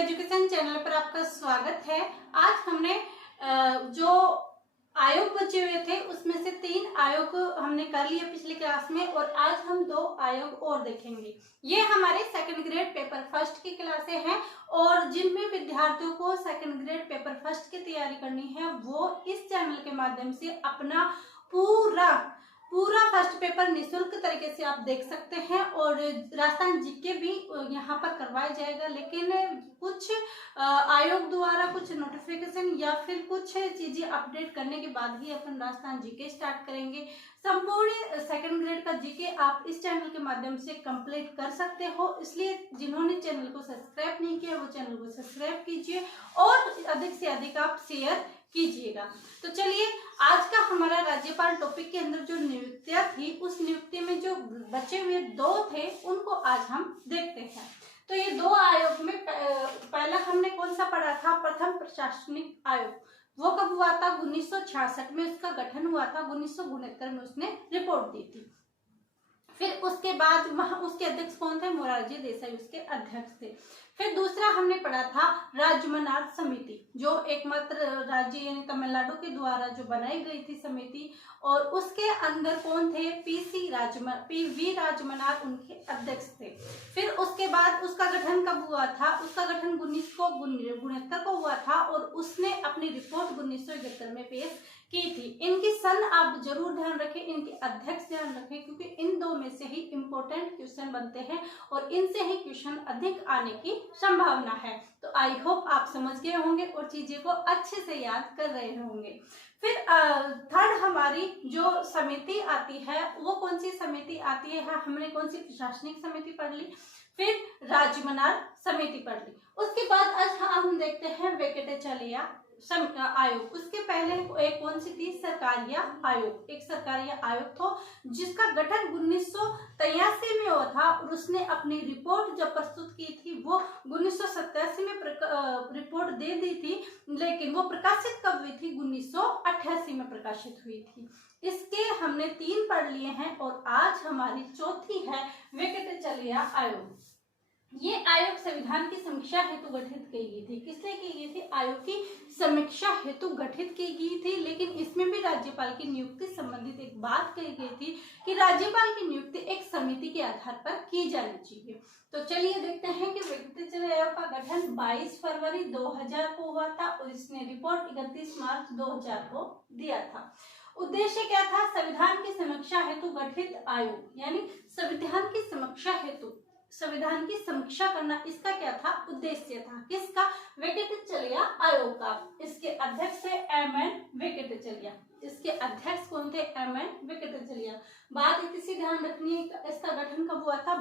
Education channel पर आपका स्वागत है। आज हमने जो आयोग बचे हुए थे उसमें से 3 आयोग हमने कर लिए पिछली क्लास में और आज हम 2 आयोग और देखेंगे। ये हमारे सेकंड ग्रेड पेपर फर्स्ट की क्लासें हैं और जिनमें विद्यार्थियों को सेकंड ग्रेड पेपर फर्स्ट की तैयारी करनी है वो इस चैनल के माध्यम से अपना पूरा फर्स्ट पेपर निःशुल्क तरीके से आप देख सकते हैं और राजस्थान जीके भी यहाँ पर करवाया जाएगा। लेकिन कुछ आयोग द्वारा कुछ नोटिफिकेशन या फिर कुछ चीजें अपडेट करने के बाद ही अपन राजस्थान जीके स्टार्ट करेंगे। संपूर्ण सेकंड ग्रेड का जीके आप इस चैनल के माध्यम से कंप्लीट कर सकते हो, इसलिए जिन्होंने चैनल को सब्सक्राइब नहीं किया वो चैनल को सब्सक्राइब कीजिए और अधिक से अधिक आप शेयर कीजिएगा। तो चलिए, आज का हमारा राज्यपाल टॉपिक के अंदर जो नियुक्तियां थी उस नियुक्ति में जो बचे हुए 2 थे उनको आज हम देखते हैं। तो ये 2 आयोग में पहला हमने कौन सा पढ़ा था? प्रथम प्रशासनिक आयोग। वो कब हुआ था? 1966 में उसका गठन हुआ था। 1969 में उसने रिपोर्ट दी थी। फिर उसके बाद वहां उसके अध्यक्ष कौन थे? मोरारजी देसाई उसके अध्यक्ष थे। फिर दूसरा हमने पढ़ा था राजमनार समिति, जो एकमात्र राज्य यानी तमिलनाडु के द्वारा जो बनाई गई थी समिति, और उसके अंदर कौन थे? पीवी राजमनार उनके अध्यक्ष थे। फिर उसके बाद उसका गठन कब हुआ था? उसका गठन 1969 को हुआ था और उसने अपनी रिपोर्ट 1971 में पेश की थी। इनकी सन आप जरूर ध्यान रखें, इनके अध्यक्ष ध्यान रखें, क्योंकि इन 2 में से ही इंपॉर्टेंट क्वेश्चन बनते हैं और इनसे ही क्वेश्चन अधिक आने की संभावना है। तो आई होप आप समझ गए होंगे और चीजें को अच्छे से याद कर रहे होंगे। फिर थर्ड हमारी जो समिति आती है वो कौन सी समिति आती है? हमने कौन सी प्रशासनिक समिति पढ़ ली, फिर राजमनार समिति पढ़ ली। उसके बाद आज हम देखते हैं वेंकटाचलैया आयोग। उसके पहले एक कौन सी थी? सरकारिया आयोग। एक सरकारिया आयोग था जिसका गठन 1983 में हुआ था और उसने अपनी रिपोर्ट जब प्रस्तुत की थी वो 1987 में रिपोर्ट दे दी थी, लेकिन वो प्रकाशित कब हुई थी? 1988 में प्रकाशित हुई थी। इसके हमने 3 पढ़ लिए हैं और आज हमारी चौथी है वेंकटाचलैया आयोग। ये आयोग संविधान की समीक्षा हेतु गठित की गई थी। किसने की गई थी? आयोग की समीक्षा हेतु गठित की गई थी, लेकिन इसमें भी राज्यपाल की नियुक्ति संबंधित एक बात कही गई थी कि राज्यपाल की नियुक्ति एक समिति के आधार पर की जानी चाहिए। तो चलिए देखते हैं कि वेंकटाचलैया आयोग का गठन 22 फरवरी 2000 को हुआ था और इसने रिपोर्ट 31 मार्च 2000 को दिया था। उद्देश्य क्या था? संविधान की समीक्षा हेतु गठित आयोग, यानी संविधान की समीक्षा करना, इसका क्या था? उद्देश्य था। किसका? वेंकटाचलैया आयोग का। इसके अध्यक्ष थे एम.एन. वेंकटाचलैया। इसके अध्यक्ष कौन थे? एम.एन. वेंकटाचलैया। बात इतनी सी ध्यान रखनी है, इसका गठन कब हुआ था?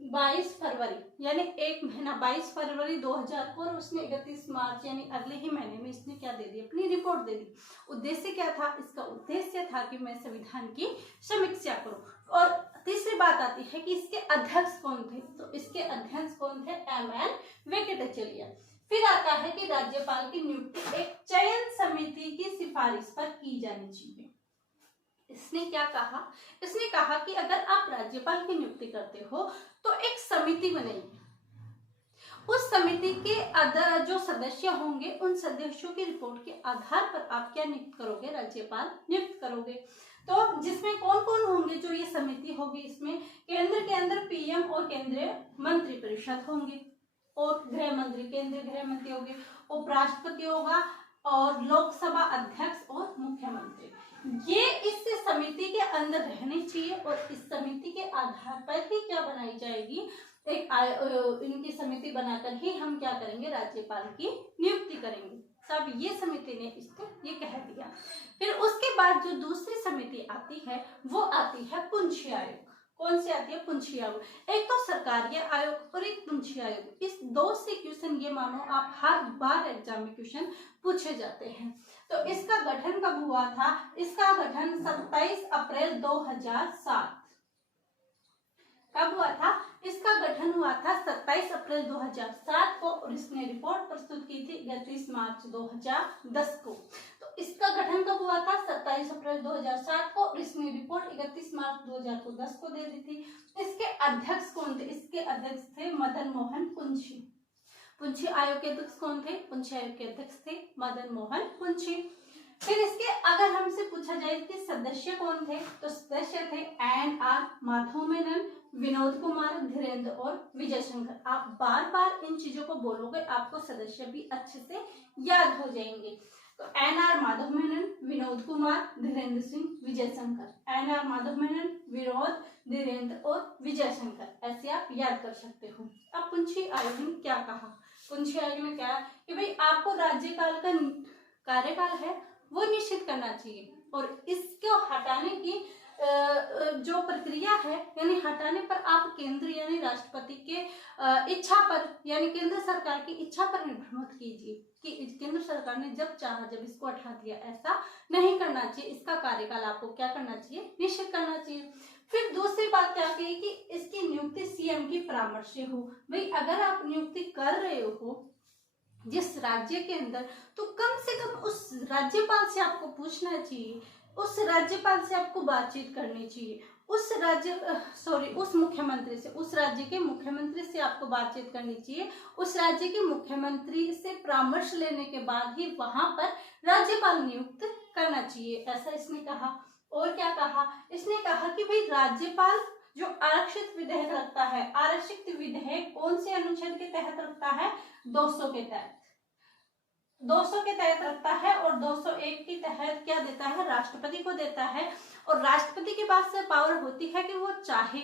22 फरवरी, यानी एक महीना 22 फरवरी 2000 को, और उसने 31 मार्च यानी अगले ही महीने में इसने क्या दे दी? अपनी रिपोर्ट दे दी। उद्देश्य क्या था? इसका उद्देश्य था कि मैं संविधान की समीक्षा करूं। और तीसरी बात आती है कि इसके अध्यक्ष कौन थे? तो इसके अध्यक्ष कौन थे? एम.एन. वेंकटाचलैया। फिर आता है कि राज्यपाल की नियुक्ति एक चयन समिति की सिफारिश पर की जानी चाहिए। इसने क्या कहा? इसने कहा कि अगर आप राज्यपाल की नियुक्ति करते हो तो एक समिति बनेगी। उस समिति के जो सदस्य होंगे उन सदस्यों की रिपोर्ट के आधार पर आप क्या नियुक्त करोगे? राज्यपाल नियुक्त करोगे। तो जिसमें कौन कौन होंगे जो ये समिति होगी? इसमें केंद्र के अंदर पीएम और केंद्रीय मंत्री परिषद होंगे और गृह मंत्री, केंद्रीय गृह मंत्री होंगे, उपराष्ट्रपति होगा और लोकसभा अध्यक्ष और मुख्यमंत्री। ये इस समिति के अंदर रहने चाहिए और इस समिति के आधार पर ही क्या बनाई जाएगी? इनकी समिति बनाकर ही हम क्या करेंगे? राज्यपाल की नियुक्ति करेंगे। सब ये समिति ने इसको ये कह दिया। फिर उसके बाद जो दूसरी समिति आती है वो आती है पुंछी आयोग। कौन सी आती है? पुंछी आयोग। एक तो सरकारिया आयोग और एक पुंछी आयोग। इस 2 से क्वेश्चन ये मानो आप हर बार एग्जाम में क्वेश्चन पूछे जाते हैं। तो इसका गठन कब हुआ था? इसका गठन 27 अप्रैल 2007। कब हुआ था? इसका गठन हुआ था 27 अप्रैल 2007 को और इसने रिपोर्ट प्रस्तुत की थी 31 मार्च 2010 को। तो इसका गठन कब हुआ था? 27 अप्रैल 2007 को और इसने रिपोर्ट 31 मार्च 2010 को दे दी थी। इसके अध्यक्ष कौन थे? इसके अध्यक्ष थे मदन मोहन पुंछी। पुंछी आयोग के अध्यक्ष कौन थे? पुंछी आयोग के अध्यक्ष थे मदन मोहन पुंछी। फिर इसके अगर हमसे पूछा जाए कि सदस्य कौन थे, तो सदस्य थे NR माधव मेनन, विनोद कुमार, धीरेन्द्र और विजय शंकर। आप बार बार इन चीजों को बोलोगे, आपको सदस्य भी अच्छे से याद हो जाएंगे। तो NR माधव मेनन, विनोद कुमार, धीरेन्द्र सिंह, विजय शंकर। NR माधव मेनन, विनोद, धीरेन्द्र और विजय शंकर, ऐसे आप याद कर सकते हो। अब पुंछी आयोग ने क्या कहा? पुंछी आयोग ने क्या कि भाई आपको राज्यपाल का कार्यकाल है वो निश्चित करना चाहिए, और इसको हटाने की जो प्रक्रिया है, यानी हटाने पर आप केंद्र यानी राष्ट्रपति के इच्छा पर, यानी केंद्र सरकार की इच्छा पर निर्भर मत कीजिए कि केंद्र सरकार ने जब चाहा जब इसको हटा दिया, ऐसा नहीं करना चाहिए। इसका कार्यकाल आपको क्या करना चाहिए? निश्चित करना चाहिए। फिर दूसरी बात क्या कही कि इसकी नियुक्ति CM की परामर्श से हो। भाई अगर आप नियुक्ति कर रहे हो जिस राज्य के अंदर, तो कम से कम उस राज्यपाल से आपको पूछना चाहिए, उस राज्यपाल से आपको बातचीत करनी चाहिए, उस मुख्यमंत्री से, उस राज्य के मुख्यमंत्री से आपको बातचीत करनी चाहिए। उस राज्य के मुख्यमंत्री से परामर्श लेने के बाद ही वहां पर राज्यपाल नियुक्त करना चाहिए, ऐसा इसने कहा। और क्या कहा? इसने कहा कि भाई राज्यपाल जो आरक्षित विधेयक रखता है, आरक्षित विधेयक कौन से अनुच्छेद के तहत रखता है? 200 के तहत, 200 के तहत रखता है, और 201 के तहत क्या देता है? राष्ट्रपति को देता है। और राष्ट्रपति के पास से पावर होती है कि वो चाहे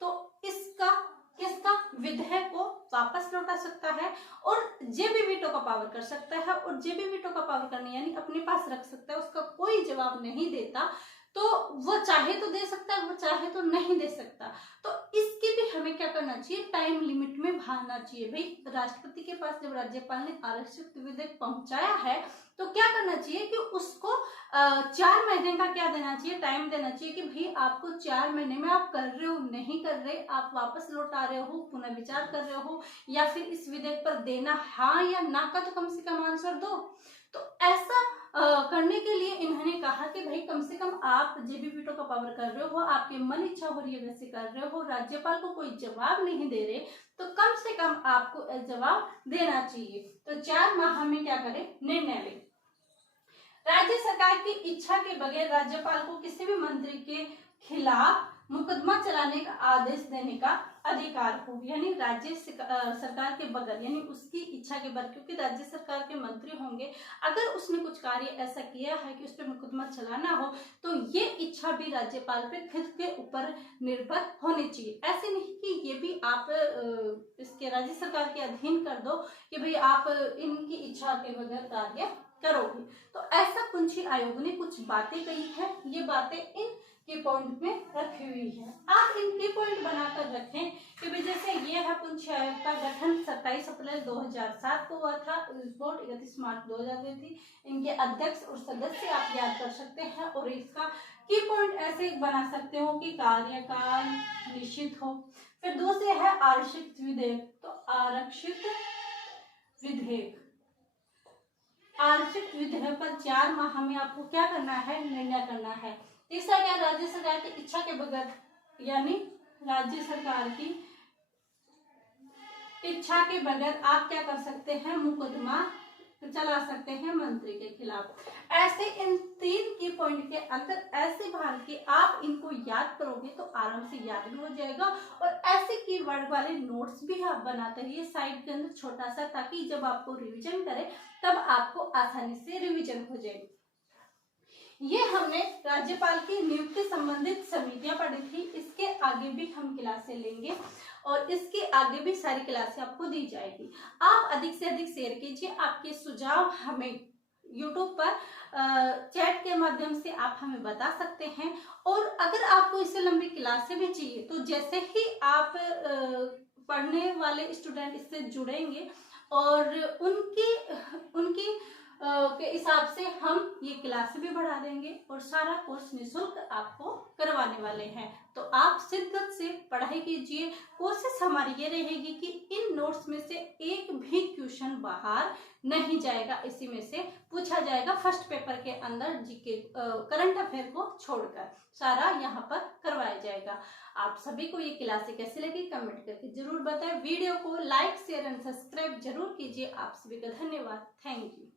तो इसका विधेयक को वापस लौटा सकता है, और जेबी वीटो का पावर कर सकता है। और जेबी वीटो का पावर करने यानी अपने पास रख सकता है, उसका कोई जवाब नहीं देता, तो वो चाहे तो दे सकता है, वो चाहे तो नहीं दे सकता। तो इसकी भी हमें क्या करना चाहिए? टाइम लिमिट में भागना चाहिए। भाई राष्ट्रपति के पास जब राज्यपाल ने आरक्षित विधेयक पहुंचाया है, तो क्या करना चाहिए कि उसको 4 महीने का क्या देना चाहिए? टाइम देना चाहिए कि भाई आपको 4 महीने में आप कर रहे हो, नहीं कर रहे, आप वापस लौटा रहे हो, पुनः विचार कर रहे हो, या फिर इस विधेयक पर देना हाँ या ना का तो कम से कम आंसर दो। तो ऐसा करने के लिए इन्होंने कहा कि भाई कम से कम आप जेबी वीटो का पावर कर रहे हो, आपकी मन इच्छा हो रही है वैसे कर रहे हो, राज्यपाल को कोई जवाब नहीं दे रहे, तो कम से कम आपको जवाब देना चाहिए। तो 4 माह में क्या करें? निर्णय लें। राज्य सरकार की इच्छा के बगैर राज्यपाल को किसी भी मंत्री के खिलाफ मुकदमा चलाने का आदेश देने का अधिकार हो, यानी राज्य सरकार के बगैर, यानी उसकी इच्छा के बगैर, क्योंकि राज्य सरकार के मंत्री होंगे, अगर उसने कुछ कार्य ऐसा किया है कि उस पर मुकदमा चलाना हो, तो ये इच्छा भी राज्यपाल पे खुद के ऊपर निर्भर होनी चाहिए। ऐसे नहीं कि ये भी आप इसके राज्य सरकार के अधीन कर दो कि भाई आप इनकी इच्छा के बगैर कार्य करोगे। तो ऐसा पुंछी आयोग ने कुछ बातें कही है, ये बातें इन की पॉइंट में रखी हुई है। आप इन की पॉइंट बनाकर रखें कि भाई जैसे ये है पुंछी आयोग का गठन 27 अप्रैल 2007 को हुआ था, रिपोर्ट 31 मार्च 2002 थी। इनके अध्यक्ष और सदस्य आप याद कर सकते हैं, और इसका की पॉइंट ऐसे बना सकते हो कि कार्यकाल निश्चित हो। फिर दूसरे है आरक्षित विधेयक, तो आरक्षित विधेयक पर 4 माह में आपको क्या करना है? निर्णय करना है। तीसरा क्या? राज्य सरकार की इच्छा के बगैर, यानी राज्य सरकार की इच्छा के बगैर आप क्या कर सकते हैं? मुकदमा चला सकते हैं मंत्री के खिलाफ। ऐसे इन 3 की पॉइंट के अंदर ऐसे भाग के आप इनको याद करोगे तो आराम से याद भी हो जाएगा, और ऐसे कीवर्ड वाले नोट्स भी आप बनाते रहिए साइड के अंदर छोटा सा, ताकि जब आपको रिवीजन करें तब आपको आसानी से रिवीजन हो जाए। ये हमने राज्यपाल की नियुक्ति संबंधित समितियां पढ़ी थी। इसके आगे भी हम क्लासें लेंगे, और इसके आगे भी सारी क्लासें आपको दी जाएगी। आप अधिक से अधिक शेयर कीजिए। आपके सुझाव हमें YouTube पर चैट के माध्यम से आप हमें बता सकते हैं। और अगर आपको इससे लंबी क्लासें भी चाहिए, तो जैसे ही आप पढ़ने वाले स्टूडेंट इससे जुड़ेंगे और उनकी के हिसाब से हम ये क्लास भी बढ़ा देंगे, और सारा कोर्स निःशुल्क आपको करवाने वाले हैं। तो आप शिद्दत से पढ़ाई कीजिए। कोशिश हमारी ये रहेगी कि इन नोट्स में से एक भी क्वेश्चन बाहर नहीं जाएगा, इसी में से पूछा जाएगा फर्स्ट पेपर के अंदर। जीके करंट अफेयर को छोड़कर सारा यहाँ पर करवाया जाएगा। आप सभी को ये क्लासें कैसी लगी कमेंट करके जरूर बताएं। वीडियो को लाइक शेयर एंड सब्सक्राइब जरूर कीजिए। आप सभी का धन्यवाद। Thank you.